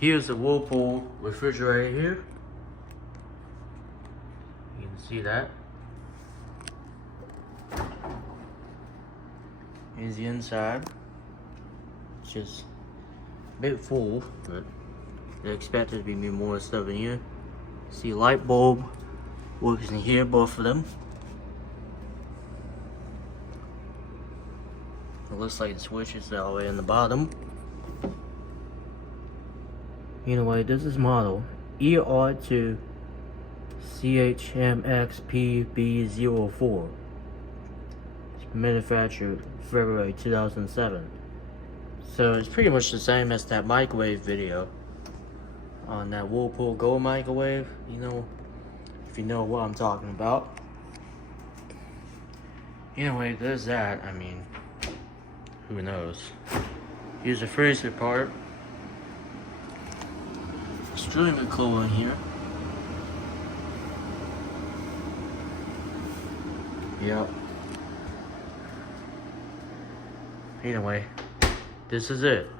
Here's the Whirlpool refrigerator here. You can see that. Here's the inside. It's just a bit full, but I expect there to be more stuff in here. See, light bulb works in here, both of them. It looks like the switch is all the way in the bottom. Anyway, this is model ER2CHMXPB04. It's manufactured February 2007. So it's pretty much the same as that microwave video on that Whirlpool Go microwave. You know, if you know what I'm talking about. Anyway, there's that. I mean, who knows? Here's the freezer part. Extremely cool in here. Yep. Anyway, this is it.